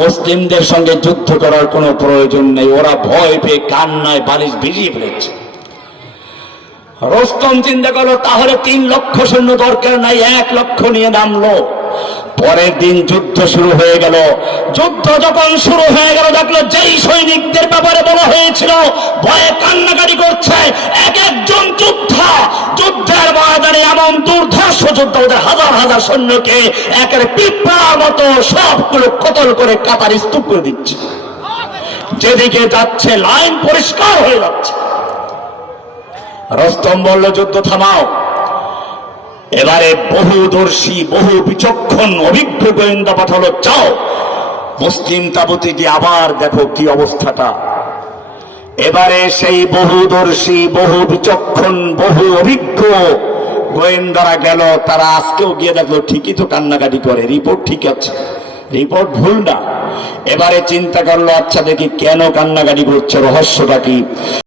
মুসলিমদের সঙ্গে যুদ্ধ করার কোনো প্রয়োজন নেই, ওরা ভয় পেয়ে কান্নায় বালিশ ভিজিয়ে ফেলেছে। রুস্তম চিন্তা করলো তাহলে 3 লক্ষ সৈন্য দরকার নাই, 1 লক্ষ নিয়ে নামলো। পরের দিন যুদ্ধ শুরু হয়ে গেল। যুদ্ধ যখন শুরু হয়ে গেল দেখলো যেই সৈনিকদের ব্যাপারে বলা হয়েছিল ভয়ে কান্নাকাটি করছে, এক একজন যোদ্ধা যুদ্ধের ময়দানে এমন দুর্ধর্ষ যোদ্ধা ওদের হাজার হাজার সৈন্যকে একের পিঁপড়ার মতো সবগুলো কতল করে কাতার স্তূপ করে দিচ্ছে। যেদিকে যাচ্ছে লাইন পরিষ্কার হয়ে যাচ্ছে। রুস্তম বলল যুদ্ধ থামাও। এবারে বহুদর্শী বহু বিচক্ষণ অভিজ্ঞ গোয়েন্দা পাঠালো, যাও মুসলিম তাবুতে গিয়ে আবার দেখো কি অবস্থাটা। এবারে সেই বহুদর্শী বহু বিচক্ষণ বহু অভিজ্ঞ গোয়েন্দারা গেল, তারা আজকেও গিয়ে দেখলো ঠিকই তো কান্নাকাটি করে, রিপোর্ট ঠিক আছে, রিপোর্ট ভুল না। এবারে চিন্তা করলো আচ্ছা দেখি কেন কান্নাকাটি করছে, রহস্যটা কি।